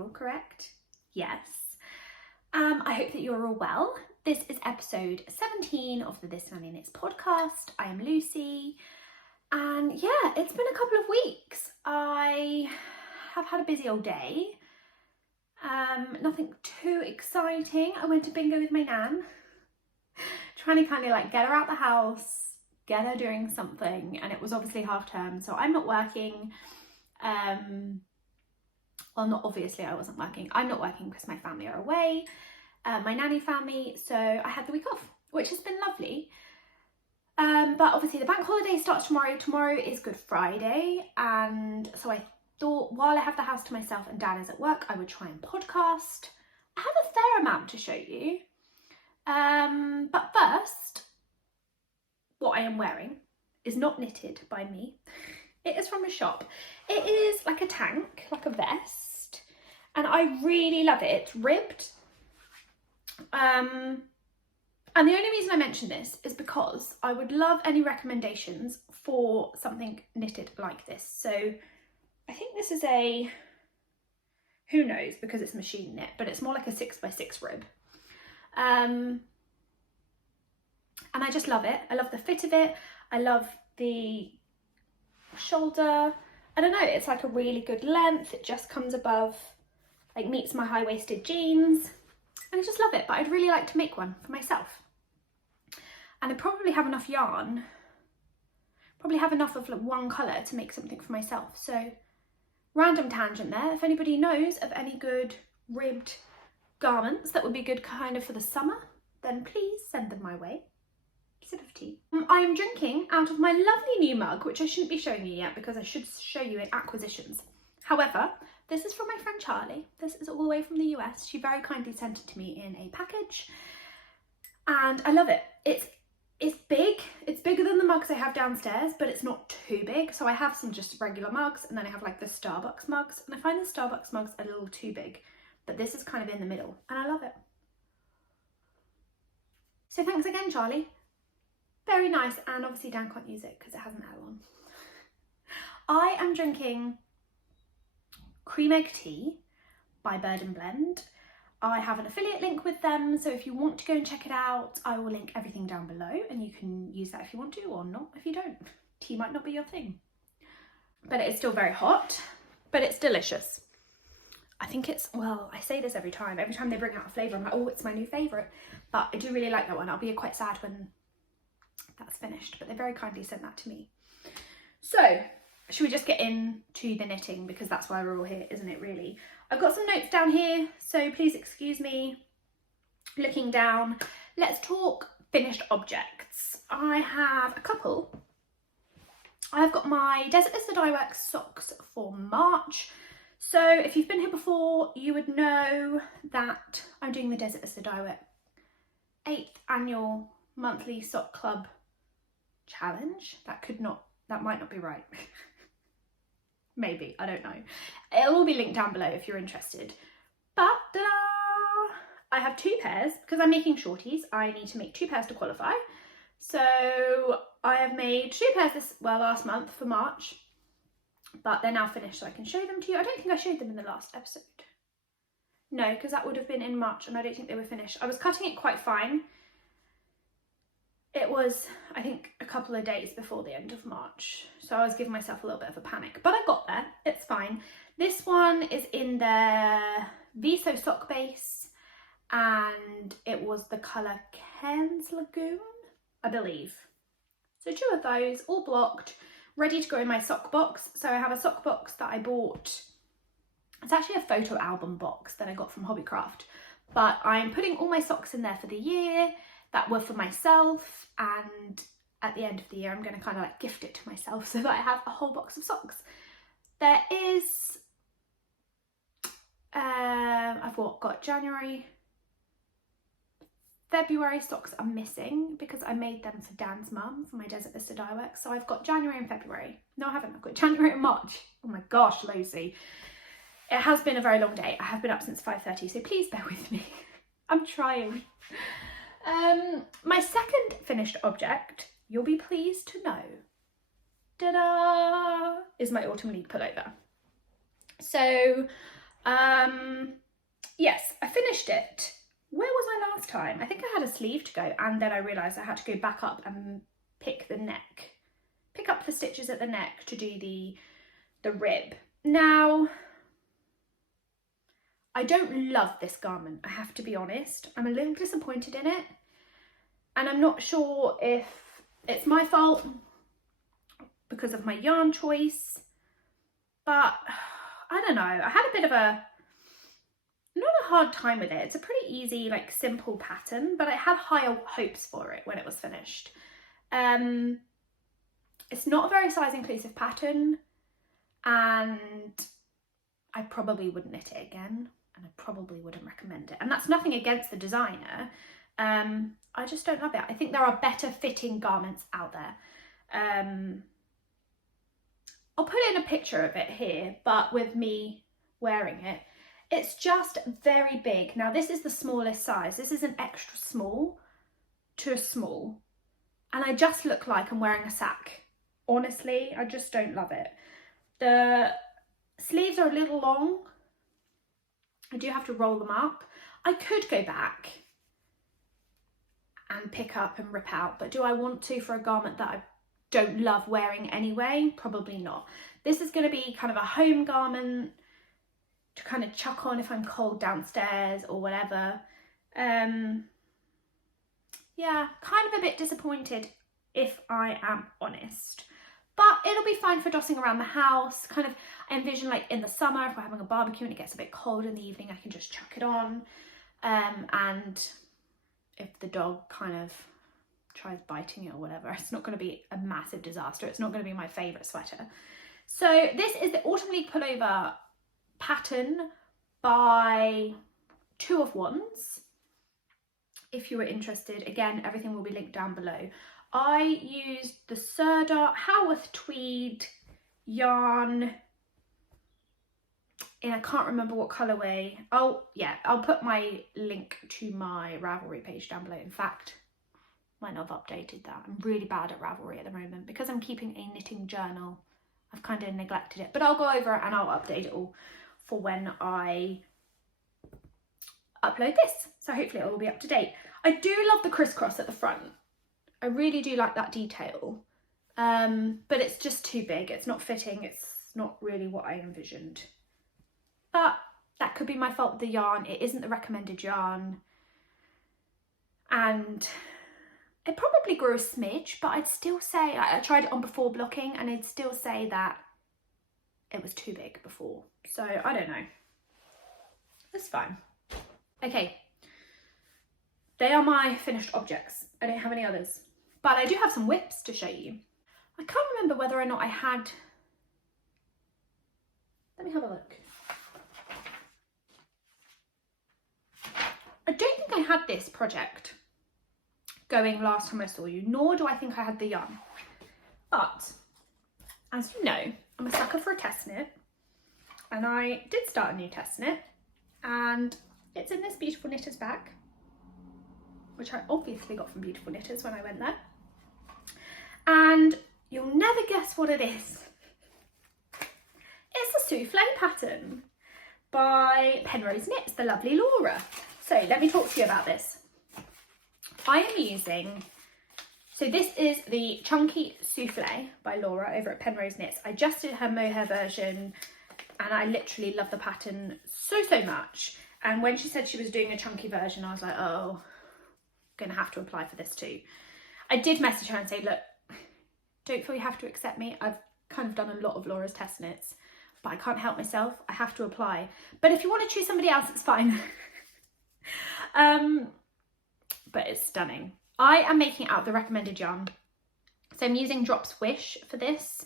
April, correct? Yes. I hope that you're all well. This is episode 17 of the This Nanny Knits podcast. I am Lucy, and yeah, it's been a couple of weeks. I have had a busy old day. Nothing too exciting. I went to bingo with my nan, trying to kind of like get her out the house, get her doing something, and it was obviously half term, so I'm not working. Well, not obviously I wasn't working. I'm not working because my family are away, my nanny family, so I had the week off, which has been lovely. But obviously the bank holiday starts tomorrow. Tomorrow is Good Friday, and so I thought while I have the house to myself and Dad is at work, I would try and podcast. I have a fair amount to show you. But first, what I am wearing is not knitted by me. It is from a shop. It is like a tank, like a vest, and I really love it. It's ribbed. And the only reason I mention this is because I would love any recommendations for something knitted like this. So I think this is a, who knows, because it's machine knit, but it's more like a 6x6 rib. And I just love it. I love the fit of it. I love the shoulder. I don't know, it's like a really good length. It just comes above, like meets my high-waisted jeans, and I just love it. But I'd really like to make one for myself, and I probably have enough yarn, probably have enough of like one colour to make something for myself. So random tangent there. If anybody knows of any good ribbed garments that would be good kind of for the summer, then please send them my way. Sip of tea. I am drinking out of my lovely new mug, which I shouldn't be showing you yet because I should show you in acquisitions. However, this is from my friend Charlie. This is all the way from the US. She very kindly sent it to me in a package, and I love it. It's big. It's bigger than the mugs I have downstairs, but it's not too big. So I have some just regular mugs, and then I have like the Starbucks mugs, and I find the Starbucks mugs a little too big, but this is kind of in the middle, and I love it. So thanks again, Charlie. Very nice, and obviously Dan can't use it because it has an L on. I am drinking cream egg tea by Bird and Blend. I have an affiliate link with them, so if you want to go and check it out, I will link everything down below, and you can use that if you want to, or not if you don't. Tea might not be your thing. But it is still very hot, but it's delicious. I think it's, well, I say this every time they bring out a flavour, I'm like, oh, it's my new favourite. But I do really like that one. I'll be quite sad when that's finished, but they very kindly sent that to me. So should we just get into the knitting, because that's why we're all here, isn't it, really? I've got some notes down here, so please excuse me looking down. Let's talk finished objects. I have a couple. I've got my Desert Vista Dyeworks socks for March. So if you've been here before, you would know that I'm doing the Desert Vista Dyeworks 8th annual monthly sock club challenge. That might not be right. Maybe, I don't know. It'll all be linked down below if you're interested. But ta-da! I have 2 pairs because I'm making shorties. I need to make 2 pairs to qualify. So I have made 2 pairs last month for March, but they're now finished, so I can show them to you. I don't think I showed them in the last episode. No, because that would have been in March, and I don't think they were finished. I was cutting it quite fine. It was, I think, a couple of days before the end of March, so I was giving myself a little bit of a panic, but I got there. It's fine. This one is in their Viso sock base, and it was the colour Cairns Lagoon, I believe. So 2 of those, all blocked, ready to go in my sock box. So I have a sock box that I bought. It's actually a photo album box that I got from Hobbycraft, but I'm putting all my socks in there for the year that were for myself, and at the end of the year I'm going to kind of like gift it to myself so that I have a whole box of socks. There is I've got January, February socks are missing because I made them for Dan's mum for my Desert Vista Dyeworks. So I've got January and February. No, I haven't. I've got January and March. Oh my gosh, Lucy. It has been a very long day. I have been up since 5:30, so please bear with me. I'm trying. My second finished object, you'll be pleased to know, ta-da, is my autumn lead pullover. So Yes, I finished it. Where was I last time? I think I had a sleeve to go, and then I realised I had to go back up and pick up the stitches at the neck to do the rib. Now, I don't love this garment, I have to be honest. I'm a little disappointed in it, and I'm not sure if it's my fault because of my yarn choice, but I don't know. I had a bit of not a hard time with it. It's a pretty easy, like, simple pattern, but I had higher hopes for it when it was finished. It's not a very size inclusive pattern, and I probably wouldn't knit it again, and I probably wouldn't recommend it. And that's nothing against the designer. I just don't love it. I think there are better fitting garments out there. I'll put in a picture of it here, but with me wearing it, it's just very big. Now, this is the smallest size. This is an extra small to a small, and I just look like I'm wearing a sack. Honestly, I just don't love it. The sleeves are a little long. I do have to roll them up. I could go back and pick up and rip out, but do I want to for a garment that I don't love wearing anyway? Probably not. This is going to be kind of a home garment to kind of chuck on if I'm cold downstairs or whatever. Yeah, kind of a bit disappointed if I am honest, but it'll be fine for dossing around the house. Kind of, I envision, like, in the summer, if we're having a barbecue and it gets a bit cold in the evening, I can just chuck it on. And if the dog kind of tries biting it or whatever, it's not going to be a massive disaster. It's not going to be my favourite sweater. So this is the Autumn League pullover pattern by 2 of Wands. If you were interested, again, everything will be linked down below. I used the Serda Haworth tweed yarn in, I can't remember what colourway. I'll put my link to my Ravelry page down below. In fact, might not have updated that. I'm really bad at Ravelry at the moment because I'm keeping a knitting journal. I've kind of neglected it, but I'll go over it and I'll update it all for when I upload this. So hopefully it will be up to date. I do love the crisscross at the front. I really do like that detail, but it's just too big. It's not fitting. It's not really what I envisioned. But that could be my fault with the yarn. It isn't the recommended yarn. And it probably grew a smidge, but I'd still say, I tried it on before blocking, and I'd still say that it was too big before. So I don't know. It's fine. Okay. They are my finished objects. I don't have any others. But I do have some whips to show you. I can't remember whether or not I had... Let me have a look. I don't think I had this project going last time I saw you, nor do I think I had the yarn. But, as you know, I'm a sucker for a test knit. And I did start a new test knit. And it's in this Beautiful Knitters bag, which I obviously got from Beautiful Knitters when I went there. And you'll never guess what it is. It's a Souffle pattern by Penrose Knits, the lovely Laura. So let me talk to you about this. I am using, so this is the Chunky Souffle by Laura over at Penrose Knits. I just did her mohair version and I literally love the pattern so much. And when she said she was doing a chunky version, I was like, oh, gonna have to apply for this too. I did message her and say, look, don't feel you have to accept me. I've kind of done a lot of Laura's test knits, but I can't help myself. I have to apply. But if you want to choose somebody else, it's fine. But it's stunning. I am making out the recommended yarn. So I'm using Drops Wish for this.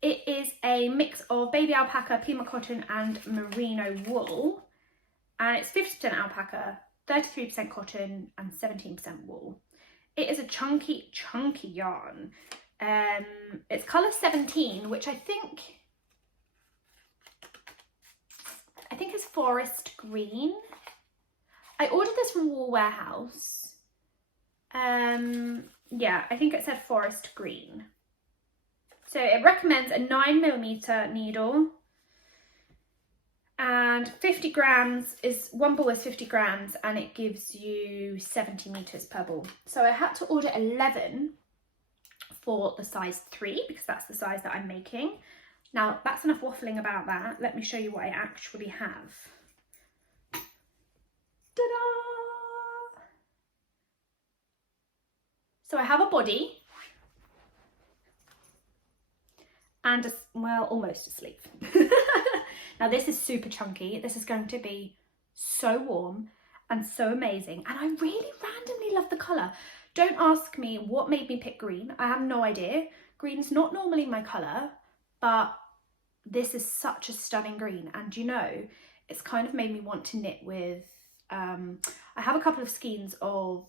It is a mix of baby alpaca, Pima cotton and merino wool. And it's 50% alpaca, 33% cotton and 17% wool. It is a chunky yarn. It's colour 17, which I think is forest green. I ordered this from Wool Warehouse. Yeah, I think it said forest green. So it recommends a 9mm needle. and 50 grams is, one ball is 50 grams and it gives you 70 meters per ball. So I had to order 11 for the size 3 because that's the size that I'm making. Now that's enough waffling about that. Let me show you what I actually have. Ta-da! So I have a body and a, well, almost a sleeve. Now this is super chunky. This is going to be so warm and so amazing. And I really randomly love the colour. Don't ask me what made me pick green. I have no idea. Green's not normally my colour, but this is such a stunning green. And you know, it's kind of made me want to knit with, I have a couple of skeins of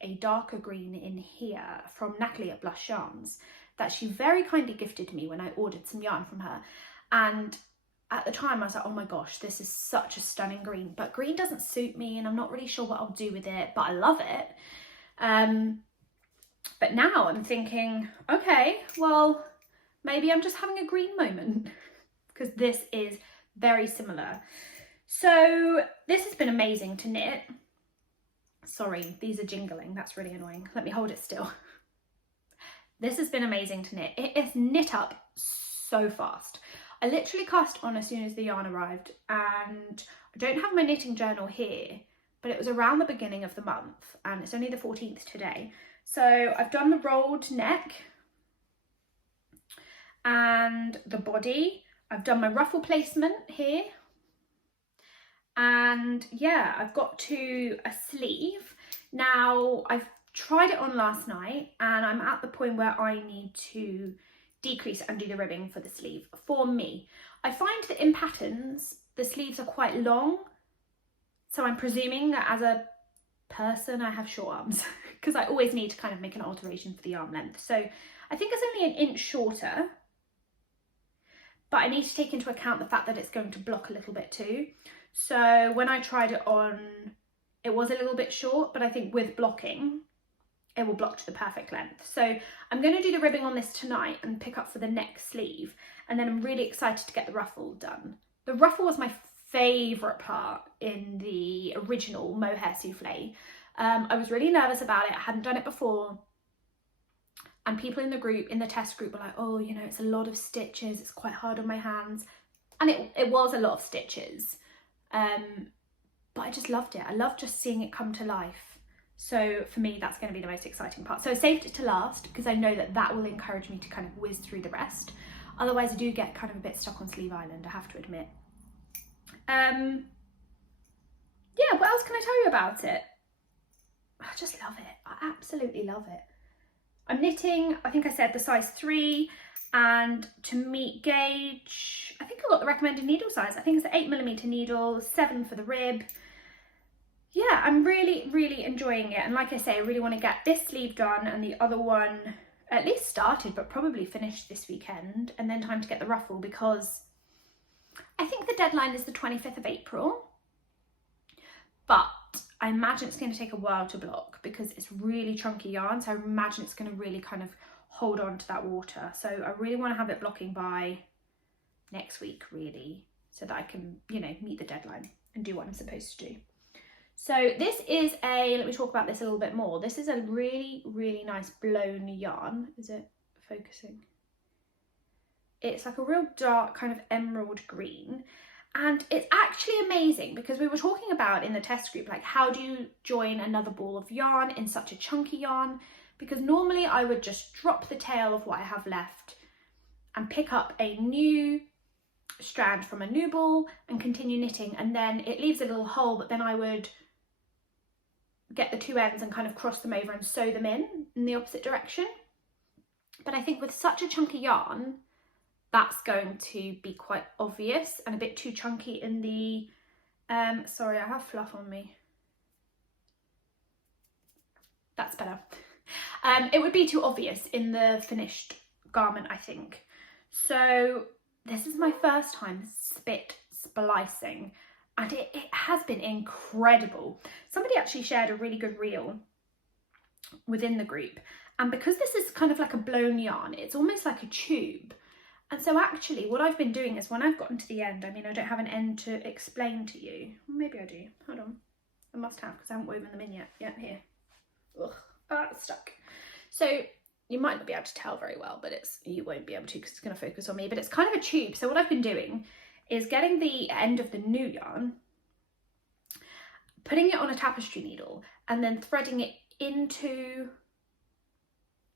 a darker green in here from Natalie at Blush Yarns that she very kindly gifted me when I ordered some yarn from her. And at the time I was like, oh my gosh, this is such a stunning green, but green doesn't suit me and I'm not really sure what I'll do with it, but I love it. But now I'm thinking, okay, well, maybe I'm just having a green moment because this is very similar. So this has been amazing to knit. Sorry, these are jingling. That's really annoying. Let me hold it still. This has been amazing to knit. It is knit up so fast. I literally cast on as soon as the yarn arrived, and I don't have my knitting journal here, but it was around the beginning of the month and it's only the 14th today. So I've done the rolled neck and the body. I've done my ruffle placement here. And yeah, I've got to a sleeve. Now I've tried it on last night and I'm at the point where I need to decrease and do the ribbing for the sleeve for me. I find that in patterns, the sleeves are quite long. So I'm presuming that as a person, I have short arms because I always need to kind of make an alteration for the arm length. So I think it's only an inch shorter, but I need to take into account the fact that it's going to block a little bit too. So when I tried it on, it was a little bit short, but I think with blocking, it will block to the perfect length. So I'm going to do the ribbing on this tonight and pick up for the next sleeve. And then I'm really excited to get the ruffle done. The ruffle was my favourite part in the original mohair souffle. I was really nervous about it. I hadn't done it before. And people in the group, in the test group, were like, oh, you know, it's a lot of stitches. It's quite hard on my hands. And it was a lot of stitches. But I just loved it. I loved just seeing it come to life. So for me, that's going to be the most exciting part. So I saved it to last because I know that that will encourage me to kind of whiz through the rest. Otherwise, I do get kind of a bit stuck on Sleeve Island, I have to admit. Yeah, what else can I tell you about it? I just love it. I absolutely love it. I'm knitting, I think I said the size 3, and to meet gauge, I think I got the recommended needle size. I think it's an 8mm needle, 7 for the rib. Yeah, I'm really, really enjoying it. And like I say, I really want to get this sleeve done and the other one at least started, but probably finished this weekend, and then time to get the ruffle because I think the deadline is the 25th of April. But I imagine it's going to take a while to block because it's really chunky yarn. So I imagine it's going to really kind of hold on to that water. So I really want to have it blocking by next week, really, so that I can, you know, meet the deadline and do what I'm supposed to do. So this is a, let me talk about this a little bit more. This is a really, really nice blown yarn. Is it focusing? It's like a real dark kind of emerald green. And it's actually amazing because we were talking about in the test group, like, how do you join another ball of yarn in such a chunky yarn? Because normally I would just drop the tail of what I have left and pick up a new strand from a new ball and continue knitting, and then it leaves a little hole, but then I would get the two ends and kind of cross them over and sew them in the opposite direction. But I think with such a chunky yarn, that's going to be quite obvious and a bit too chunky in the, sorry, I have fluff on me. That's better. It would be too obvious in the finished garment, I think. So this is my first time spit splicing, and it has been incredible. Somebody actually shared a really good reel within the group, and because this is kind of like a blown yarn, it's almost like a tube. And so actually what I've been doing is when I've gotten to the end, I mean, I don't have an end to explain to you. Maybe I do. Hold on. I must have, because I haven't woven them in yet. Yeah, here. Ugh, it's stuck. So you might not be able to tell very well, but you won't be able to because it's going to focus on me. But it's kind of a tube. So what I've been doing is getting the end of the new yarn, putting it on a tapestry needle, and then threading it into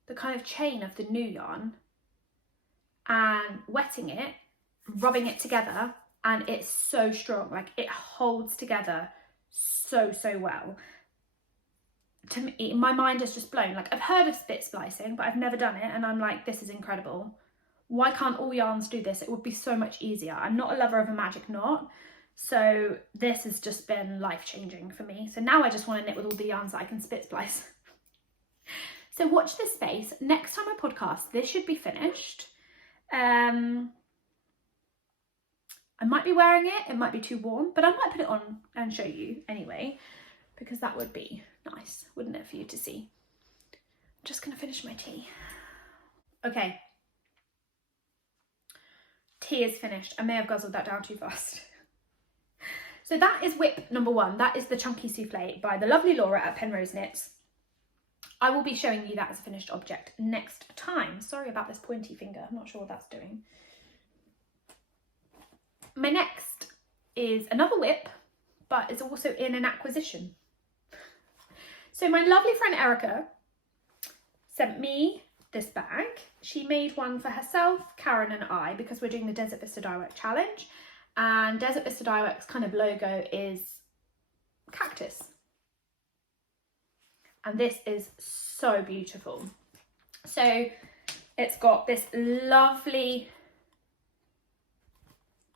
the kind of chain of the new yarn and wetting it, rubbing it together, and it's so strong. Like, it holds together so well. To me, my mind is just blown. Like, I've heard of spit splicing, but I've never done it, and I'm like, this is incredible. Why can't all yarns do this? It would be so much easier. I'm not a lover of a magic knot, so this has just been life-changing for me. So now I just want to knit with all the yarns that I can spit splice. So watch this space. Next time I podcast, this should be finished. I might be wearing it might be too warm, but I might put it on and show you anyway, because that would be nice, wouldn't it, for you to see. I'm just gonna finish my tea. Okay, tea is finished. I may have guzzled that down too fast. So that is whip number 1. That is the chunky souffle by the lovely Laura at Penrose Knits. I will be showing you that as a finished object next time. Sorry about this pointy finger, I'm not sure what that's doing. My next is another whip, but it's also in an acquisition. So my lovely friend Erica sent me this bag. She made one for herself, Karen and I, because we're doing the Desert Vista Dyework Challenge, and Desert Vista Dyework's kind of logo is cactus. And this is so beautiful. So it's got this lovely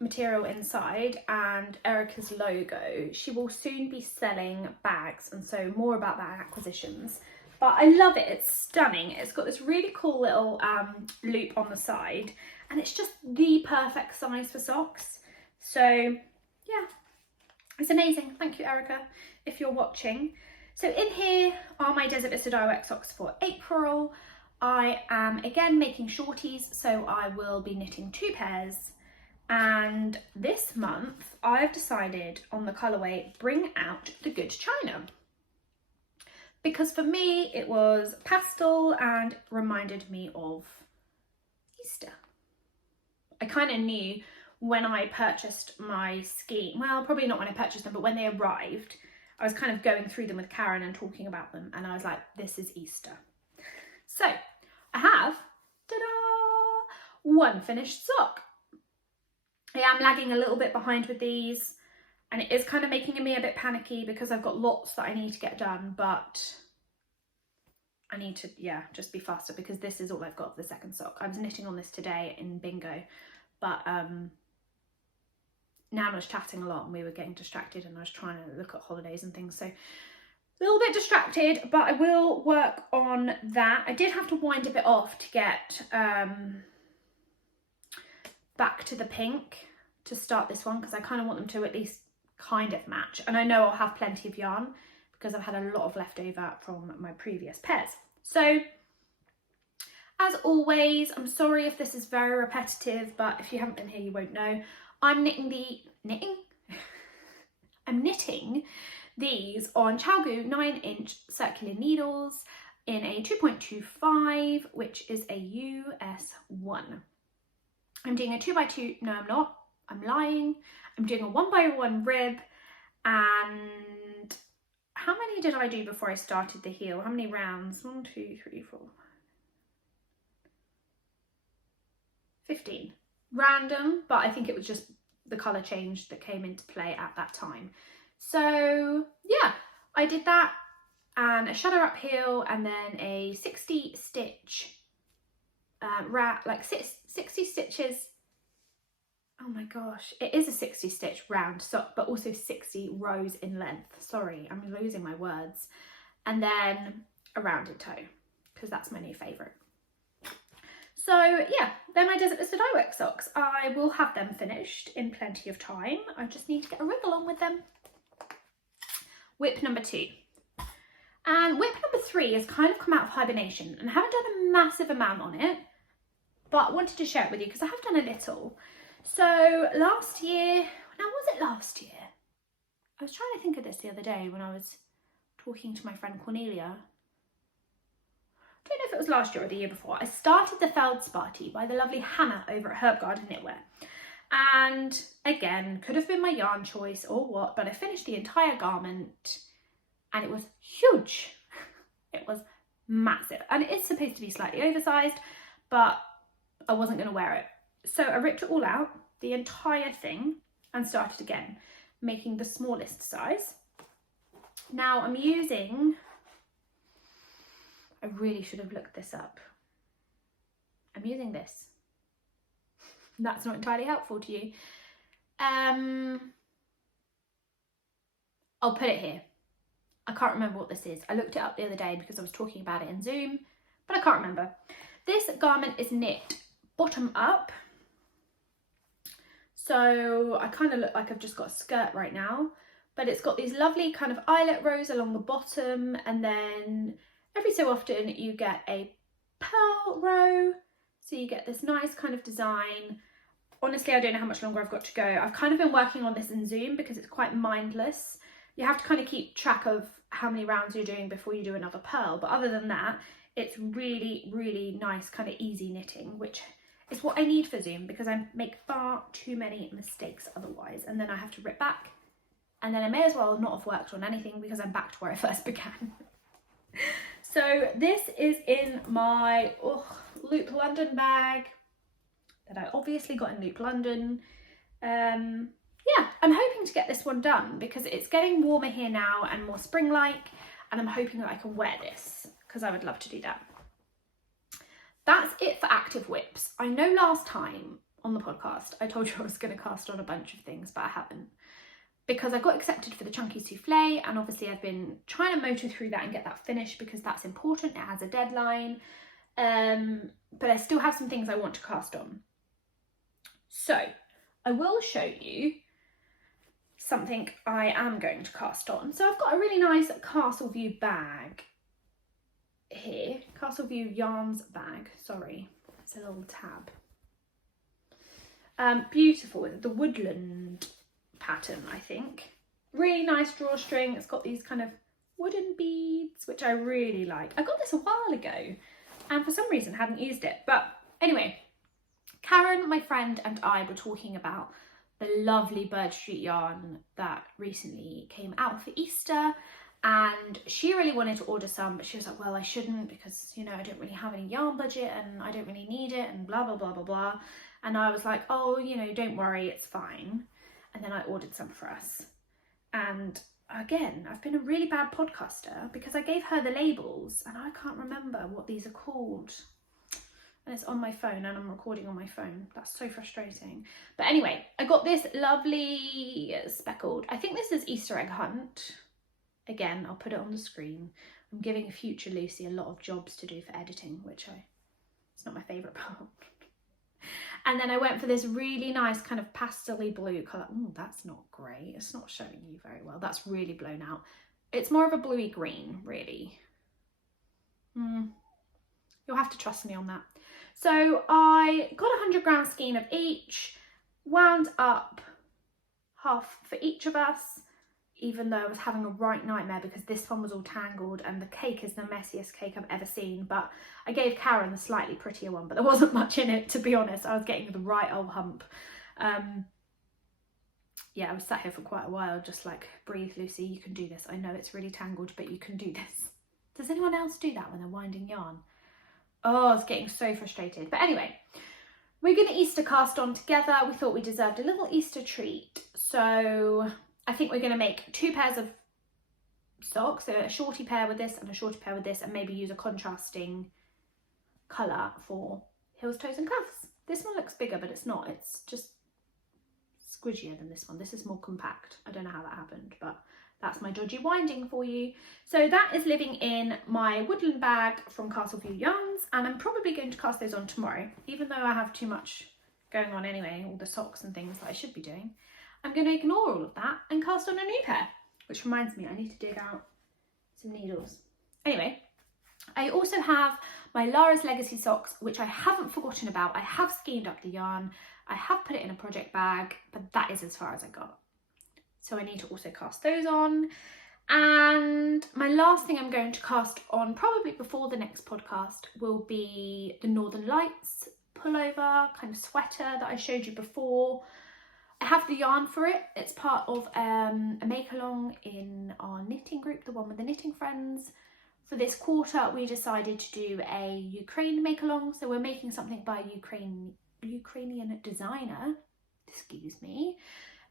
material inside and Erica's logo. She will soon be selling bags, and so more about that in acquisitions. But I love it, it's stunning. It's got this really cool little loop on the side, and it's just the perfect size for socks. So yeah, it's amazing. Thank you, Erica, if you're watching. So in here are my Desert Vista Dyework socks for April. I am again making shorties, so I will be knitting 2 pairs. And this month I've decided on the colourway Bring Out the Good China, because for me it was pastel and reminded me of Easter. I kind of knew when I purchased my scheme, well, probably not when I purchased them, but when they arrived, I was kind of going through them with Karen and talking about them, and I was like, this is Easter. So I have, ta-da, 1 finished sock. I am lagging a little bit behind with these, and it is kind of making me a bit panicky because I've got lots that I need to get done, but I need to, yeah, just be faster, because this is all I've got of the second sock. I was knitting on this today in bingo, but Nan was chatting a lot and we were getting distracted, and I was trying to look at holidays and things, so a little bit distracted, but I will work on that. I did have to wind a bit off to get back to the pink to start this one, because I kind of want them to at least kind of match, and I know I'll have plenty of yarn because I've had a lot of leftover from my previous pairs. So as always, I'm sorry if this is very repetitive, but if you haven't been here you won't know. I'm knitting these on ChalGoo 9-inch circular needles in a 2.25, which is a US1. I'm doing a 2x2, no I'm not, I'm lying. I'm doing a 1x1 rib, and how many did I do before I started the heel? How many rounds? 1, 2, 3, 4, 15. Random, but I think it was just the colour change that came into play at that time. So yeah, I did that, and a shutter up heel, and then a 60 stitch like 60 stitches. Oh my gosh, it is a 60 stitch round sock, but also 60 rows in length. Sorry, I'm losing my words. And then a rounded toe, because that's my new favourite. So yeah, they're my Desert Vista Dyework socks. I will have them finished in plenty of time. I just need to get a wriggle on with them. Whip number 2. And whip number 3 has kind of come out of hibernation, and I haven't done a massive amount on it, but I wanted to share it with you because I have done a little. So last year, now was it last year? I was trying to think of this the other day when I was talking to my friend Cornelia. I don't know if it was last year or the year before. I started the Feldsparty by the lovely Hannah over at Herb Garden Knitwear. And again, could have been my yarn choice or what, but I finished the entire garment and it was huge. It was massive. And it is supposed to be slightly oversized, but I wasn't going to wear it. So I ripped it all out, the entire thing, and started again, making the smallest size. Now I'm using, I really should have looked this up. I'm using this. That's not entirely helpful to you. I'll put it here. I can't remember what this is. I looked it up the other day because I was talking about it in Zoom, but I can't remember. This garment is knit bottom up. So I kind of look like I've just got a skirt right now, but it's got these lovely kind of eyelet rows along the bottom, and then every so often you get a pearl row. So you get this nice kind of design. Honestly, I don't know how much longer I've got to go. I've kind of been working on this in Zoom because it's quite mindless. You have to kind of keep track of how many rounds you're doing before you do another purl. But other than that, it's really, really nice kind of easy knitting, which is what I need for Zoom because I make far too many mistakes otherwise. And then I have to rip back. And then I may as well not have worked on anything because I'm back to where I first began. So this is in my Loop London bag that I obviously got in Loop London. Yeah, I'm hoping to get this one done because it's getting warmer here now and more spring-like, and I'm hoping that I can wear this because I would love to do that. That's it for active whips. I know last time on the podcast I told you I was going to cast on a bunch of things, but I haven't, because I got accepted for the chunky souffle, and obviously I've been trying to motor through that and get that finished because that's important. It has a deadline, but I still have some things I want to cast on. So I will show you something I am going to cast on. So I've got a really nice Castle View bag here, Castle View Yarns bag, sorry, it's a little tab. Beautiful, the woodland pattern, I think. Really nice drawstring. It's got these kind of wooden beads, which I really like. I got this a while ago and for some reason hadn't used it. But anyway, Karen, my friend, and I were talking about the lovely Bird Street yarn that recently came out for Easter, and she really wanted to order some, but she was like, well, I shouldn't because, you know, I don't really have any yarn budget and I don't really need it and blah, blah, blah, blah, blah. And I was like, oh, you know, don't worry, it's fine. And then I ordered some for us. And again, I've been a really bad podcaster because I gave her the labels and I can't remember what these are called. And it's on my phone and I'm recording on my phone. That's so frustrating. But anyway, I got this lovely speckled, I think this is Easter egg hunt. Again, I'll put it on the screen. I'm giving future Lucy a lot of jobs to do for editing, which it's not my favourite part. And then I went for this really nice kind of pastel-y blue colour. Oh, that's not great. It's not showing you very well. That's really blown out. It's more of a bluey green, really. You'll have to trust me on that. So I got a 100-gram skein of each, wound up half for each of us, even though I was having a right nightmare because this one was all tangled and the cake is the messiest cake I've ever seen. But I gave Karen the slightly prettier one, but there wasn't much in it, to be honest. I was getting the right old hump. Yeah, I was sat here for quite a while, just like, breathe, Lucy, you can do this. I know it's really tangled, but you can do this. Does anyone else do that when they're winding yarn? Oh, I was getting so frustrated. But anyway, we're going to Easter cast on together. We thought we deserved a little Easter treat. So I think we're going to make 2 pairs of socks, so a shorty pair with this and a shorty pair with this, and maybe use a contrasting colour for heels, toes and cuffs. This one looks bigger, but it's not. It's just squidgier than this one. This is more compact. I don't know how that happened, but that's my dodgy winding for you. So that is living in my woodland bag from Castle View Yarns, and I'm probably going to cast those on tomorrow, even though I have too much going on anyway, all the socks and things that I should be doing. I'm going to ignore all of that and cast on a new pair, which reminds me I need to dig out some needles. Anyway, I also have my Lara's Legacy socks, which I haven't forgotten about. I have skeined up the yarn, I have put it in a project bag, but that is as far as I got. So I need to also cast those on. And my last thing I'm going to cast on, probably before the next podcast, will be the Northern Lights pullover kind of sweater that I showed you before. I have the yarn for it. It's part of a make along in our knitting group, the one with the knitting friends. For this quarter, we decided to do a Ukraine make along. So we're making something by a Ukrainian designer, excuse me.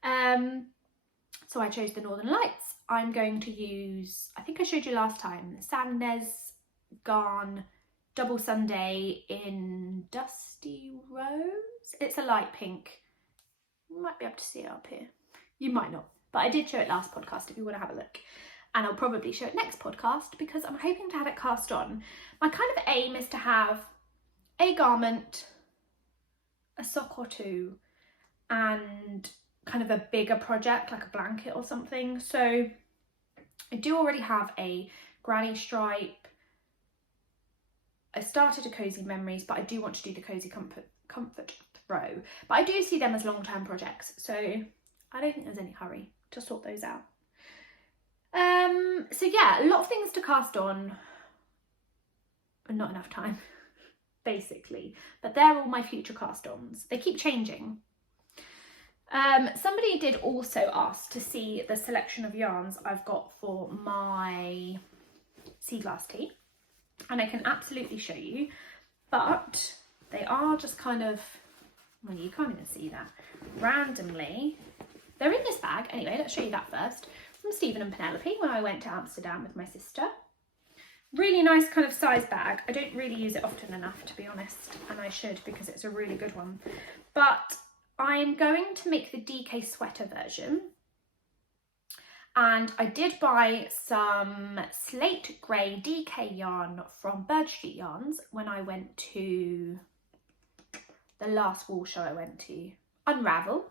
So I chose the Northern Lights. I'm going to use, I think I showed you last time, Sandnes Garn Double Sunday in Dusty Rose. It's a light pink. You might be able to see it up here. You might not, but I did show it last podcast if you want to have a look. And I'll probably show it next podcast because I'm hoping to have it cast on. My kind of aim is to have a garment, a sock or two, and kind of a bigger project like a blanket or something. So I do already have a granny stripe. I started a Cozy Memories, but I do want to do the Cozy Comfort Throw. But I do see them as long-term projects, so I don't think there's any hurry to sort those out. So yeah, a lot of things to cast on, but not enough time, basically. But they're all my future cast-ons. They keep changing. Somebody did also ask to see the selection of yarns I've got for my sea glass tea, and I can absolutely show you, but they are just kind of, well, you can't even see that, randomly. They're in this bag. Anyway, let's show you that first. From Stephen and Penelope when I went to Amsterdam with my sister. Really nice kind of size bag. I don't really use it often enough, to be honest, and I should because it's a really good one. But I'm going to make the DK sweater version, and I did buy some slate grey DK yarn from Bird Street Yarns when I went to the last wool show I went to, Unravel.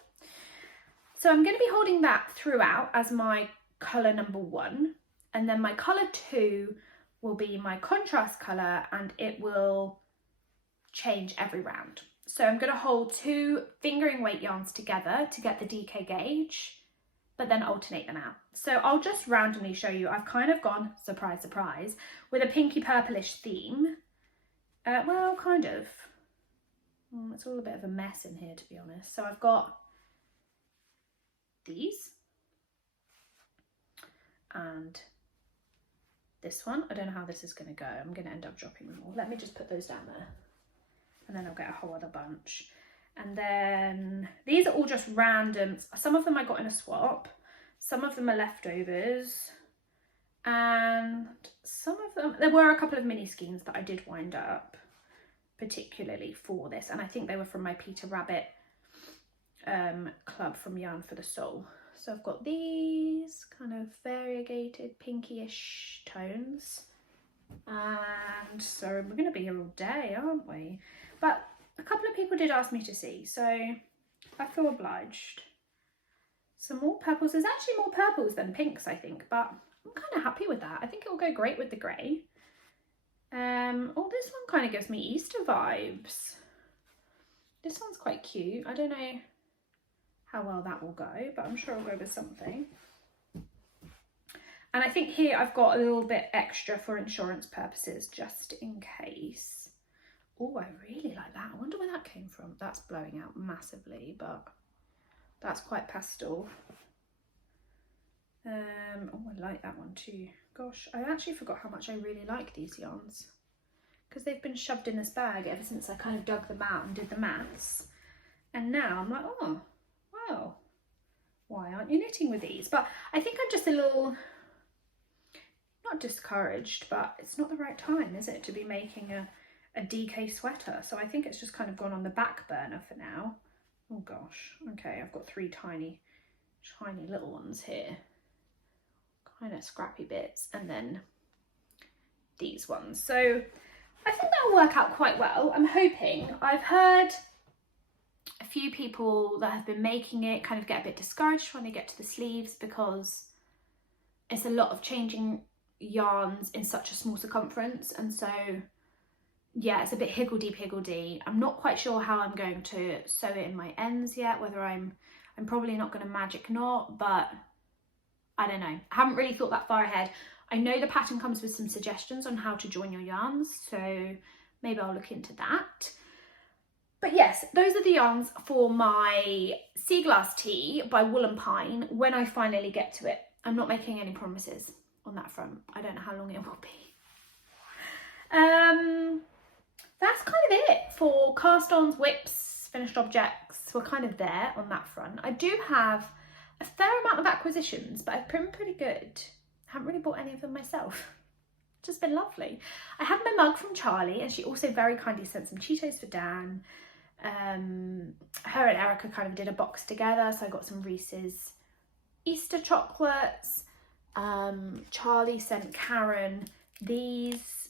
So I'm going to be holding that throughout as my colour number 1, and then my colour 2 will be my contrast colour, and it will change every round. So I'm going to hold 2 fingering weight yarns together to get the DK gauge, but then alternate them out. So I'll just randomly show you. I've kind of gone, surprise, surprise, with a pinky purplish theme. Well, kind of. It's all a bit of a mess in here, to be honest. So I've got these and this one. I don't know how this is going to go. I'm going to end up dropping them all. Let me just put those down there, and then I'll get a whole other bunch. And then these are all just random. Some of them I got in a swap, some of them are leftovers, and some of them, there were a couple of mini skeins that I did wind up particularly for this, and I think they were from my Peter Rabbit club from Yarn for the Soul. So I've got these kind of variegated pinky-ish tones, and so we're going to be here all day, aren't we? But a couple of people did ask me to see, so I feel obliged. Some more purples. There's actually more purples than pinks, I think, but I'm kind of happy with that. I think it will go great with the grey. Oh, this one kind of gives me Easter vibes. This one's quite cute. I don't know how well that will go, but I'm sure it'll go with something. And I think here I've got a little bit extra for insurance purposes, just in case. Oh, I really like that. I wonder where that came from. That's blowing out massively, but that's quite pastel. Oh, I like that one too. Gosh, I actually forgot how much I really like these yarns, because they've been shoved in this bag ever since I kind of dug them out and did the maths. And now I'm like, oh, wow, why aren't you knitting with these? But I think I'm just a little, not discouraged, but it's not the right time, is it, to be making a DK sweater? So I think it's just kind of gone on the back burner for now. Oh gosh, okay, I've got 3 tiny little ones here. Kind of scrappy bits, and then these ones. So I think that'll work out quite well. I'm hoping. I've heard a few people that have been making it kind of get a bit discouraged when they get to the sleeves, because it's a lot of changing yarns in such a small circumference, and so yeah, it's a bit higgledy-piggledy. I'm not quite sure how I'm going to sew it in my ends yet, whether I'm probably not going to magic knot, but I don't know. I haven't really thought that far ahead. I know the pattern comes with some suggestions on how to join your yarns, so maybe I'll look into that. But yes, those are the yarns for my sea glass tee by Wool and Pine when I finally get to it. I'm not making any promises on that front. I don't know how long it will be. That's kind of it for cast-ons, whips, finished objects. We're kind of there on that front. I do have a fair amount of acquisitions, but I've been pretty good. I haven't really bought any of them myself. It's just been lovely. I had my mug from Charlie, and she also very kindly sent some Cheetos for Dan. Her and Erica kind of did a box together, so I got some Reese's Easter chocolates. Charlie sent Karen these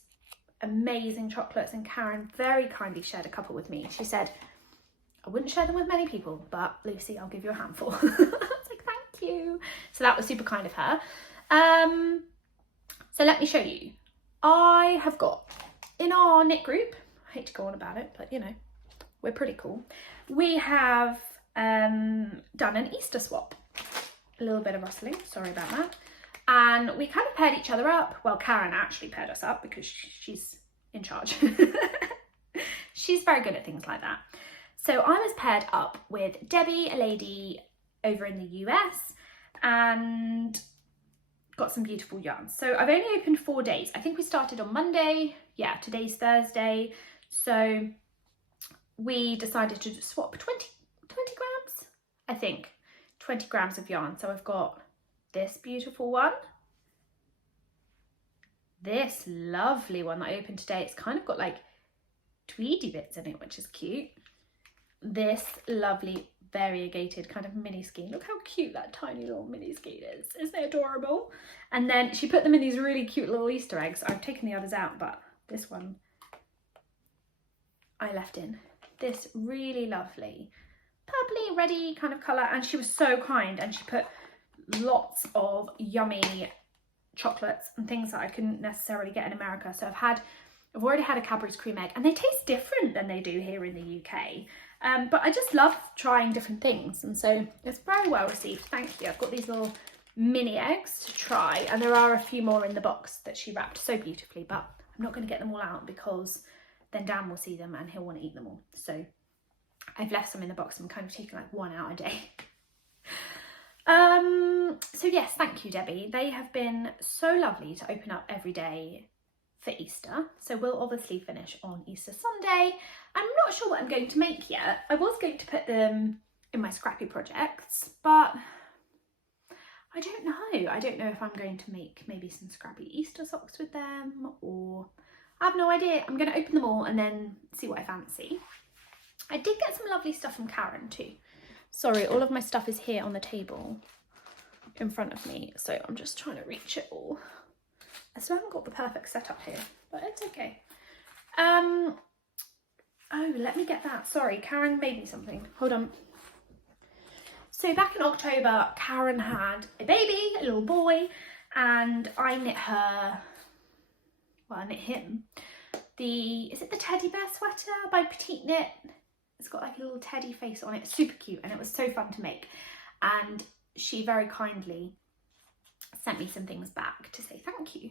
amazing chocolates, and Karen very kindly shared a couple with me. She said, I wouldn't share them with many people, but Lucy, I'll give you a handful. I was like, thank you. So that was super kind of her. So let me show you. I have got, in our knit group, I hate to go on about it, but you know, we're pretty cool. We have done an Easter swap. A little bit of rustling, sorry about that. And we kind of paired each other up. Well, Karen actually paired us up because she's in charge. She's very good at things like that. So I was paired up with Debbie, a lady over in the US, and got some beautiful yarns. So I've only opened 4 days. I think we started on Monday. Yeah, today's Thursday. So we decided to swap 20 grams, I think, 20 grams of yarn. So I've got this beautiful one, this lovely one that I opened today. It's kind of got like tweedy bits in it, which is cute. This lovely variegated kind of mini skein. Look how cute that tiny little mini skein is. Isn't it adorable? And then she put them in these really cute little Easter eggs. I've taken the others out, but this one I left in. This really lovely purpley reddy kind of colour, and she was so kind and she put lots of yummy chocolates and things that I couldn't necessarily get in America. So I've already had a Cadbury's cream egg, and they taste different than they do here in the UK. But I just love trying different things, and so it's very well received. Thank you. I've got these little mini eggs to try, and there are a few more in the box that she wrapped so beautifully, but I'm not going to get them all out because then Dan will see them and he'll want to eat them all. So I've left some in the box. I'm kind of taking like one out a day. So yes, thank you, Debbie. They have been so lovely to open up every day for Easter. So we'll obviously finish on Easter Sunday. I'm not sure what I'm going to make yet. I was going to put them in my scrappy projects, but I don't know. I don't know if I'm going to make maybe some scrappy Easter socks with them, or I have no idea. I'm going to open them all and then see what I fancy. I did get some lovely stuff from Karen too. Sorry, all of my stuff is here on the table in front of me, so I'm just trying to reach it all. I still haven't got the perfect setup here, but it's okay. Oh, let me get that. Sorry, Karen made me something. Hold on. So back in October, Karen had a baby, a little boy, and I knit him. Is it the teddy bear sweater by Petite Knit? It's got like a little teddy face on it. It's super cute, and it was so fun to make. And she very kindly sent me some things back to say thank you.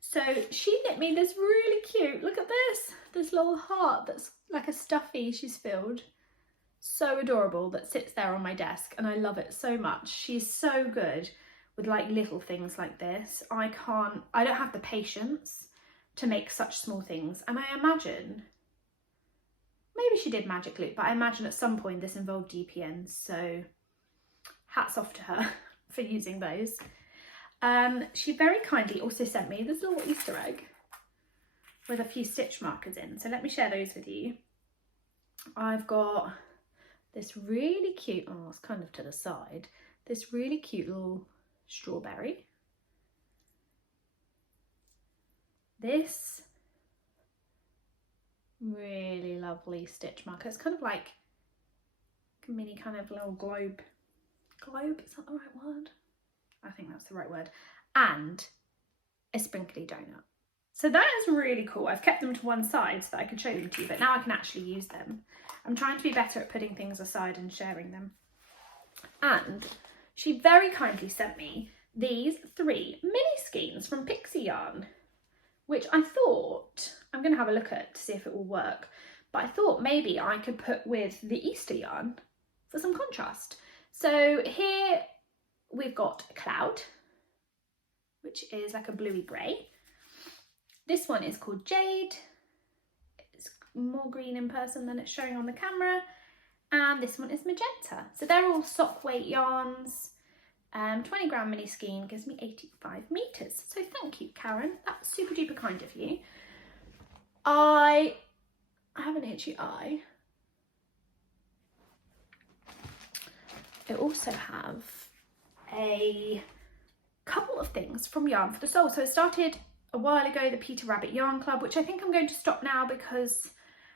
So she knit me this really cute, look at this little heart that's like a stuffy she's filled. So adorable, that sits there on my desk, and I love it so much. She's so good with like little things like this. I don't have the patience to make such small things, and I imagine maybe she did magic loop, but I imagine at some point this involved DPNs, so hats off to her for using those. She very kindly also sent me this little Easter egg with a few stitch markers in, so let me share those with you. I've got this really cute, oh it's kind of to the side, this really cute little strawberry. This really lovely stitch marker. It's kind of like a mini kind of little globe, is that the right word? I think that's the right word. And a sprinkly donut. So that is really cool. I've kept them to one side so that I could show them to you, but now I can actually use them. I'm trying to be better at putting things aside and sharing them. And she very kindly sent me these 3 mini skeins from Pixie Yarn, which I thought, I'm going to have a look at to see if it will work, but I thought maybe I could put with the Easter yarn for some contrast. So here we've got a cloud, which is like a bluey grey. This one is called Jade. It's more green in person than it's showing on the camera. And this one is magenta. So they're all sock weight yarns. 20 gram mini skein gives me 85 meters. So thank you, Karen. That's super duper kind of you. I have an itchy eye. I also have a couple of things from Yarn for the Soul. So I started a while ago the Peter Rabbit Yarn Club, which I think I'm going to stop now because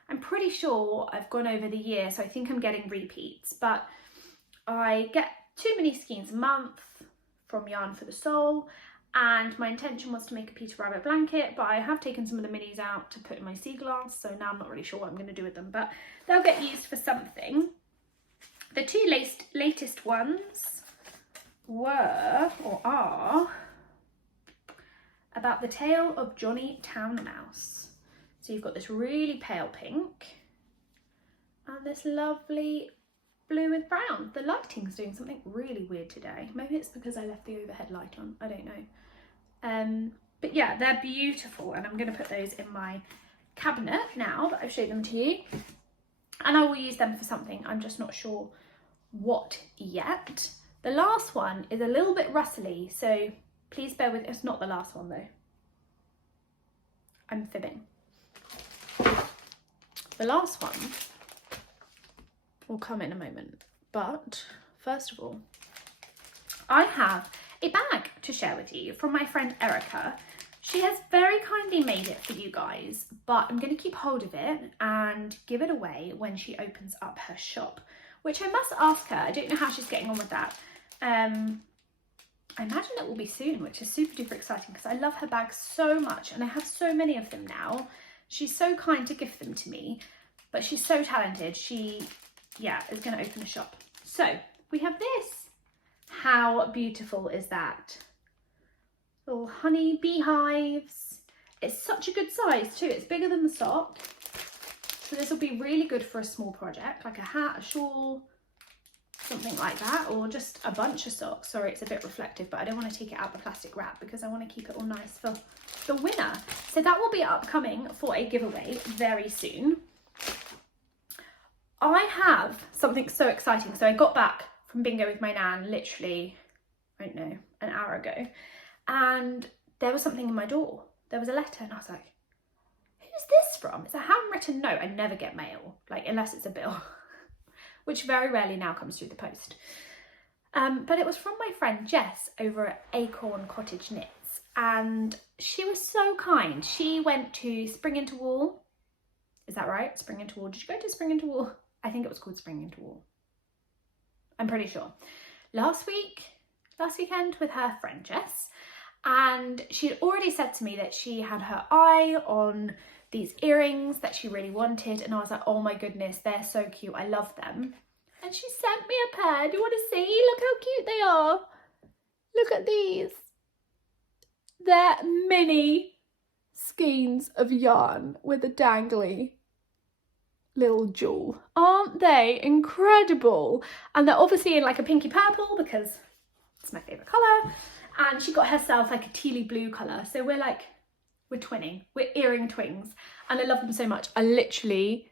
I'm pretty sure I've gone over the year, so I think I'm getting repeats. But I get 2 mini skeins a month from Yarn for the Soul, and my intention was to make a Peter Rabbit blanket, but I have taken some of the minis out to put in my sea glass, so now I'm not really sure what I'm going to do with them, but they'll get used for something. The 2 latest ones were, or are, about the tale of Johnny Town Mouse. So you've got this really pale pink and this lovely blue with brown. The lighting's doing something really weird today. Maybe it's because I left the overhead light on, I don't know. But yeah, they're beautiful, and I'm going to put those in my cabinet now that I've showed them to you. And I will use them for something, I'm just not sure what yet. The last one is a little bit rustly, so please bear with, it's not the last one though. I'm fibbing. The last one will come in a moment, but first of all, I have a bag to share with you from my friend Erica. She has very kindly made it for you guys, but I'm going to keep hold of it and give it away when she opens up her shop, which I must ask her. I don't know how she's getting on with that. I imagine it will be soon, which is super duper exciting because I love her bags so much and I have so many of them now. She's so kind to gift them to me, but she's so talented. She, yeah, is going to open a shop. So we have this. How beautiful is that? Little honey beehives. It's such a good size too. It's bigger than the sock. So this will be really good for a small project, like a hat, a shawl, something like that, or just a bunch of socks. Sorry, it's a bit reflective, but I don't want to take it out the plastic wrap because I want to keep it all nice for the winner. So that will be upcoming for a giveaway very soon. I have something so exciting. So I got back from bingo with my nan literally, I don't know, an hour ago, and there was something in my door. There was a letter and I was like, who's this from? It's a handwritten note. I never get mail, like unless it's a bill, which very rarely now comes through the post. But it was from my friend Jess over at Acorn Cottage Knits, and she was so kind. She went to Spring Into Wool. Is that right? Spring Into Wool. Did you go to Spring Into Wool? I think it was called Spring Into Wool. I'm pretty sure. Last weekend with her friend Jess, and she'd already said to me that she had her eye on these earrings that she really wanted, and I was like, oh my goodness, they're so cute, I love them. And she sent me a pair. Do you want to see? Look how cute they are. Look at these. They're mini skeins of yarn with a dangly little jewel. Aren't they incredible? And they're obviously in like a pinky purple because it's my favourite colour. And she got herself like a tealy blue colour. So we're twinning. We're earring twins. And I love them so much. I literally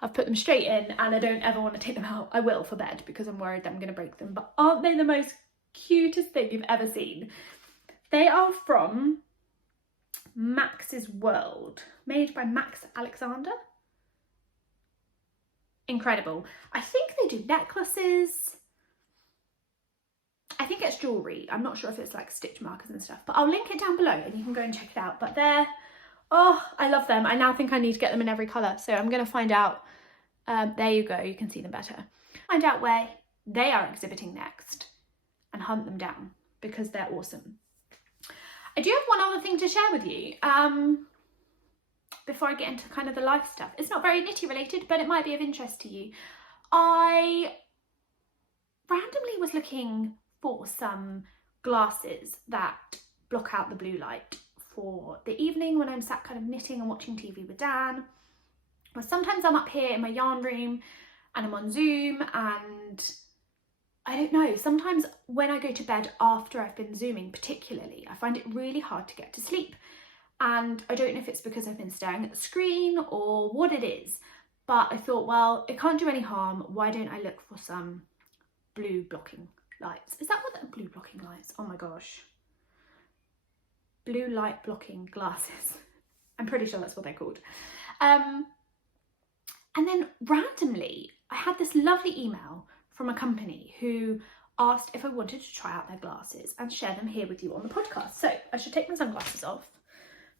have put them straight in and I don't ever want to take them out. I will for bed because I'm worried that I'm going to break them. But aren't they the most cutest thing you've ever seen? They are from Max's World, made by Max Alexander. Incredible. I think they do necklaces. I think it's jewellery. I'm not sure if it's like stitch markers and stuff, but I'll link it down below and you can go and check it out. But they're, oh, I love them. I now think I need to get them in every colour. So I'm going to find out, there you go, you can see them better. Find out where they are exhibiting next and hunt them down because they're awesome. I do have one other thing to share with you before I get into kind of the life stuff. It's not very knitty related, but it might be of interest to you. I randomly was looking for some glasses that block out the blue light for the evening when I'm sat kind of knitting and watching TV with Dan. Or sometimes I'm up here in my yarn room and I'm on Zoom, and I don't know, sometimes when I go to bed after I've been Zooming particularly, I find it really hard to get to sleep. And I don't know if it's because I've been staring at the screen or what it is, but I thought, well, it can't do any harm. Why don't I look for some blue blocking lights? Is that what that blue blocking lights? Oh my gosh. Blue light blocking glasses. I'm pretty sure that's what they're called. And then randomly, I had this lovely email from a company who asked if I wanted to try out their glasses and share them here with you on the podcast. So I should take my sunglasses off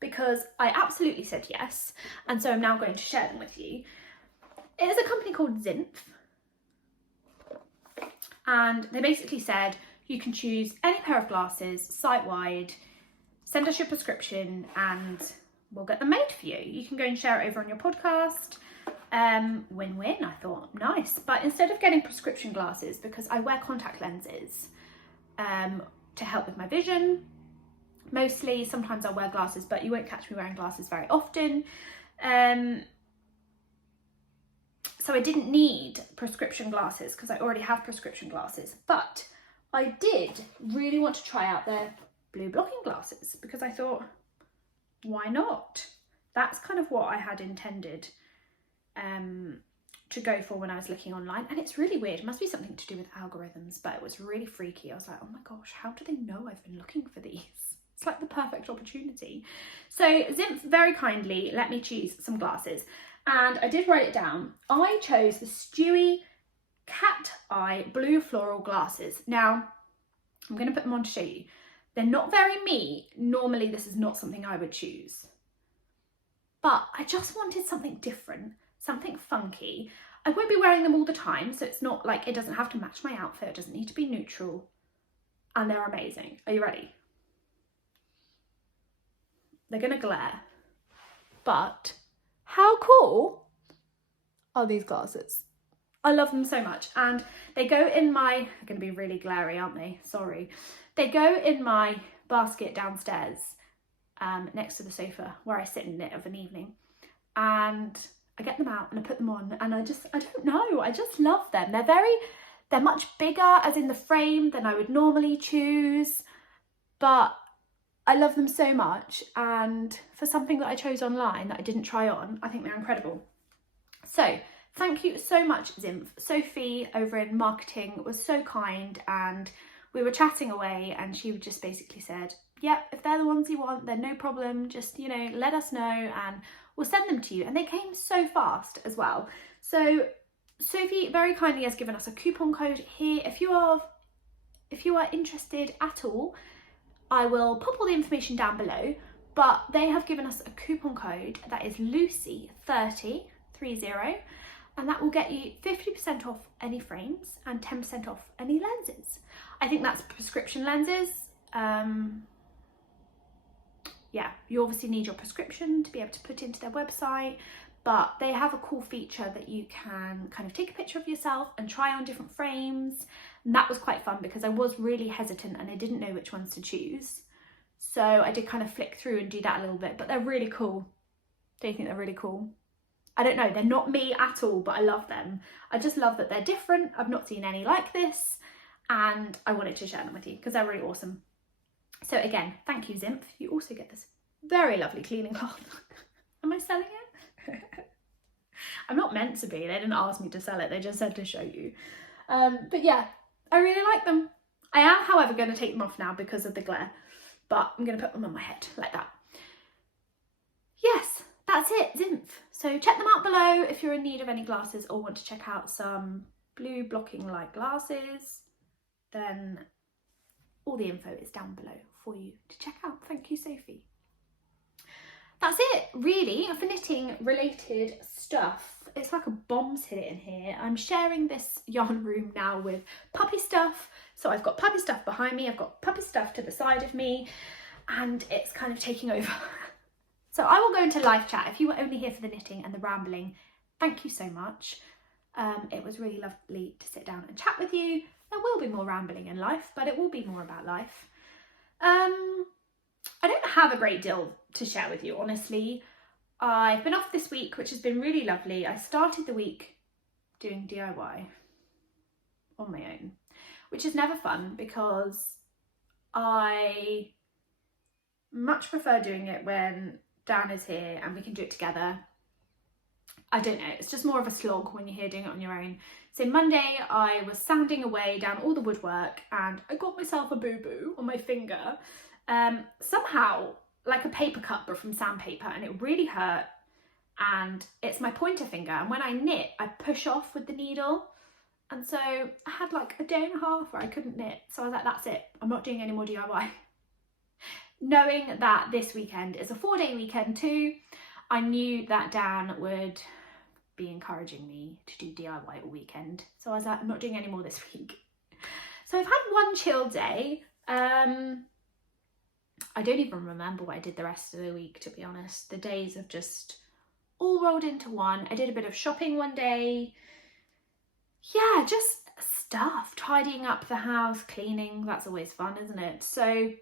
because I absolutely said yes. And so I'm now going to share them with you. It is a company called Souffle. And they basically said you can choose any pair of glasses site-wide, send us your prescription and we'll get them made for you. You can go and share it over on your podcast. Win-win, I thought, nice. But instead of getting prescription glasses, because I wear contact lenses to help with my vision, mostly, sometimes I'll wear glasses, but you won't catch me wearing glasses very often. So I didn't need prescription glasses because I already have prescription glasses, but I did really want to try out their blue blocking glasses because I thought, why not? That's kind of what I had intended to go for when I was looking online. And it's really weird, it must be something to do with algorithms, but it was really freaky. I was like, oh my gosh, how do they know I've been looking for these? It's like the perfect opportunity. So Souffle very kindly let me choose some glasses, and I did write it down. I chose the Stewie Cat Eye Blue Floral glasses. Now, I'm going to put them on to show you. They're not very me. Normally, this is not something I would choose. But I just wanted something different, something funky. I won't be wearing them all the time, so it's not like it doesn't have to match my outfit. It doesn't need to be neutral. And they're amazing. Are you ready? They're going to glare. But how cool are these glasses? I love them so much. And they go in my, they're going to be really glary, aren't they? Sorry. They go in my basket downstairs next to the sofa where I sit and knit of an evening. And I get them out and I put them on, and I don't know, I just love them. They're much bigger as in the frame than I would normally choose, but I love them so much. And for something that I chose online that I didn't try on, I think they're incredible. So thank you so much, Souffle. Sophie over in marketing was so kind, and we were chatting away and she just basically said, yep, if they're the ones you want, then no problem, just, you know, let us know and we'll send them to you. And they came so fast as well. So Sophie very kindly has given us a coupon code here. If you are interested at all, I will pop all the information down below, but they have given us a coupon code that is Lucy30, and that will get you 50% off any frames and 10% off any lenses. I think that's prescription lenses. Yeah, you obviously need your prescription to be able to put into their website, but they have a cool feature that you can kind of take a picture of yourself and try on different frames. And that was quite fun because I was really hesitant and I didn't know which ones to choose. So I did kind of flick through and do that a little bit, but they're really cool. Don't you think they're really cool? I don't know, they're not me at all, but I love them. I just love that they're different. I've not seen any like this, and I wanted to share them with you because they're really awesome. So again, thank you, Souffle. You also get this very lovely cleaning cloth. Am I selling it? I'm not meant to be. They didn't ask me to sell it. They just said to show you. But yeah, I really like them. I am, however, going to take them off now because of the glare, but I'm going to put them on my head like that. Yes, that's it, Souffle. So check them out below if you're in need of any glasses or want to check out some blue blocking light glasses. Then all the info is down below for you to check out. Thank you, Sophie. That's it, really, for knitting related stuff. It's like a bomb's hit it in here. I'm sharing this yarn room now with puppy stuff. So I've got puppy stuff behind me. I've got puppy stuff to the side of me. and it's kind of taking over. So I will go into live chat. If you were only here for the knitting and the rambling, thank you so much. It was really lovely to sit down and chat with you. There will be more rambling in life, but it will be more about life. I don't have a great deal to share with you, honestly. I've been off this week, which has been really lovely. I started the week doing DIY on my own, which is never fun because I much prefer doing it when Dan is here and we can do it together. I don't know, it's just more of a slog when you're here doing it on your own. So Monday I was sanding away down all the woodwork and I got myself a boo-boo on my finger. Somehow, like a paper cut but from sandpaper, and it really hurt, and it's my pointer finger, and when I knit I push off with the needle, and so I had like a day and a half where I couldn't knit. So I was like, that's it, I'm not doing any more DIY. Knowing that this weekend is a 4-day weekend too, I knew that Dan would be encouraging me to do DIY all weekend, so I was like, I'm not doing any more this week. So I've had one chill day. I don't even remember what I did the rest of the week, to be honest. The days have just all rolled into one. I did a bit of shopping one day. Yeah, just stuff, tidying up the house, cleaning. That's always fun, isn't it? So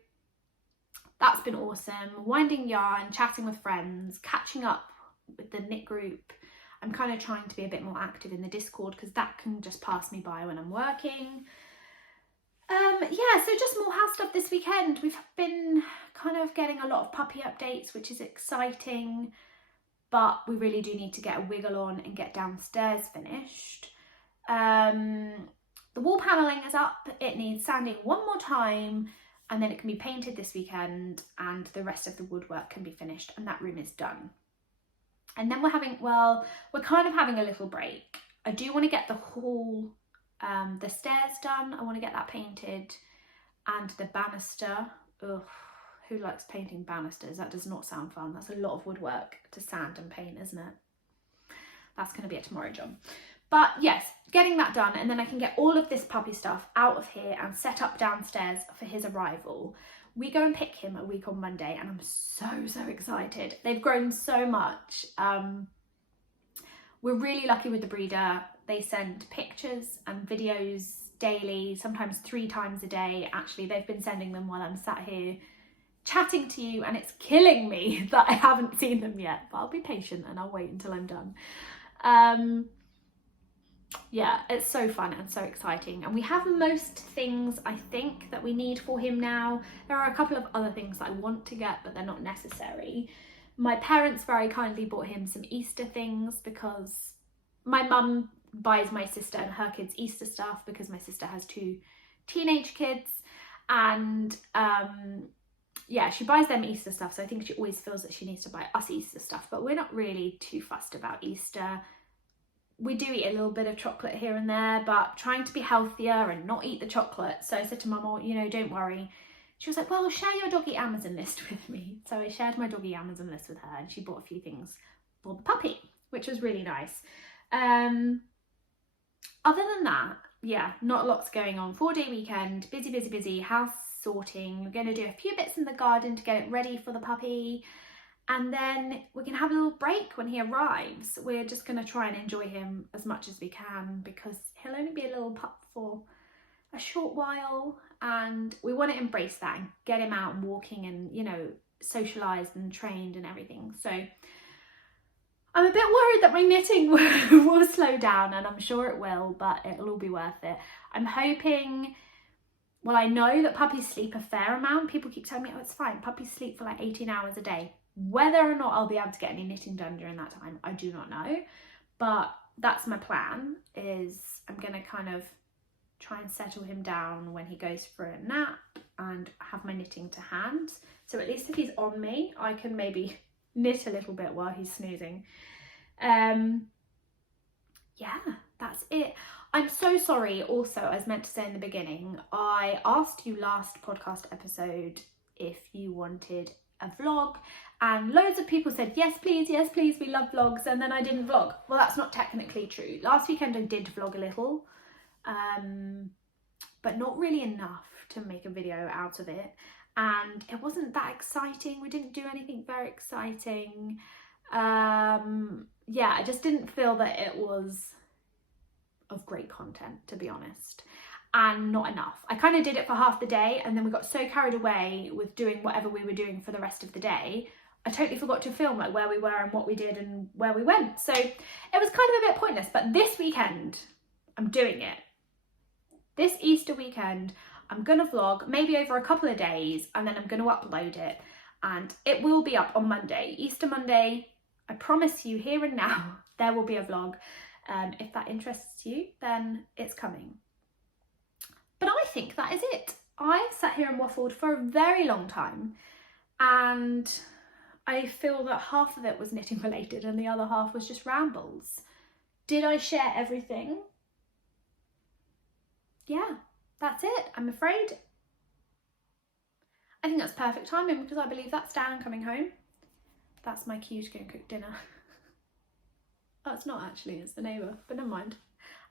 that's been awesome. Winding yarn, chatting with friends, catching up with the knit group. I'm kind of trying to be a bit more active in the Discord because that can just pass me by when I'm working. Yeah, so just more house stuff this weekend. We've been kind of getting a lot of puppy updates, which is exciting, but we really do need to get a wiggle on and get downstairs finished. The wall panelling is up. It needs sanding one more time, and then it can be painted this weekend, and the rest of the woodwork can be finished, and that room is done. And then we're kind of having a little break. I do want to get the hall, the stairs done. I want to get that painted, and the banister. Ugh, who likes painting banisters? That does not sound fun. That's a lot of woodwork to sand and paint, isn't it? That's going to be a tomorrow job. But yes, getting that done, and then I can get all of this puppy stuff out of here and set up downstairs for his arrival. We go and pick him a week on Monday, and I'm so excited. They've grown so much. We're really lucky with the breeder. They send pictures and videos daily, sometimes 3 times a day. Actually, they've been sending them while I'm sat here chatting to you, and it's killing me that I haven't seen them yet, but I'll be patient and I'll wait until I'm done. Yeah, it's so fun and so exciting, and we have most things I think that we need for him now. There are a couple of other things that I want to get, but they're not necessary. My parents very kindly bought him some Easter things because my mum buys my sister and her kids Easter stuff because my sister has 2 teenage kids, and yeah, she buys them Easter stuff, so I think she always feels that she needs to buy us Easter stuff, but we're not really too fussed about Easter. We do eat a little bit of chocolate here and there, but trying to be healthier and not eat the chocolate. So I said to Mum, oh, you know, don't worry. She was like, well, share your doggy Amazon list with me. So I shared my doggy Amazon list with her, and she bought a few things for the puppy, which was really nice. Other than that, yeah, not lots going on. 4-day weekend, busy, house sorting. We're going to do a few bits in the garden to get it ready for the puppy. And then we're going to have a little break when he arrives. We're just going to try and enjoy him as much as we can because he'll only be a little pup for a short while, and we want to embrace that and get him out and walking and, you know, socialised and trained and everything. So I'm a bit worried that my knitting will slow down, and I'm sure it will, but it'll all be worth it. I'm hoping, well, I know that puppies sleep a fair amount. People keep telling me, oh, it's fine, puppies sleep for like 18 hours a day. Whether or not I'll be able to get any knitting done during that time, I do not know, but that's my plan. Is I'm going to kind of try and settle him down when he goes for a nap and have my knitting to hand, so at least if he's on me I can maybe knit a little bit while he's snoozing. Yeah, that's it. I'm so sorry also, I was meant to say in the beginning, I asked you last podcast episode if you wanted a vlog, and loads of people said yes please, we love vlogs, and then I didn't vlog. Well, that's not technically true. Last weekend I did vlog a little, but not really enough to make a video out of it, and it wasn't that exciting. We didn't do anything very exciting. Yeah, I just didn't feel that it was of great content, to be honest, and not enough. I kind of did it for half the day, and then we got so carried away with doing whatever we were doing for the rest of the day, I totally forgot to film like where we were and what we did and where we went. So it was kind of a bit pointless, but this weekend I'm doing it. This Easter weekend I'm gonna vlog maybe over a couple of days, and then I'm gonna upload it, and it will be up on Monday, Easter Monday. I promise you here and now there will be a vlog. If that interests you, then it's coming. But I think that is it. I sat here and waffled for a very long time, and I feel that half of it was knitting related and the other half was just rambles. Did I share everything? Yeah, that's it, I'm afraid. I think that's perfect timing because I believe that's Dan coming home. That's my cue to go and cook dinner. Oh, it's not actually, it's the neighbour, but never mind.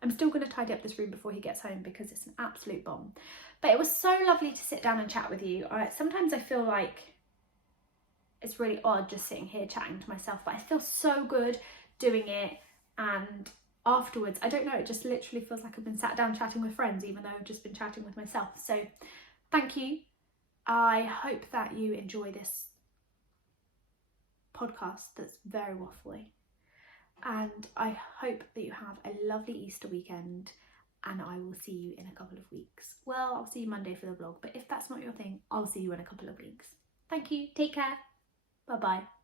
I'm still going to tidy up this room before he gets home because it's an absolute bomb. But it was so lovely to sit down and chat with you. Sometimes I feel like it's really odd just sitting here chatting to myself, but I feel so good doing it, and afterwards, I don't know, it just literally feels like I've been sat down chatting with friends even though I've just been chatting with myself. So thank you. I hope that you enjoy this podcast that's very waffly, and I hope that you have a lovely Easter weekend, and I will see you in a couple of weeks. Well, I'll see you Monday for the vlog, but if that's not your thing, I'll see you in a couple of weeks. Thank you, take care, bye bye.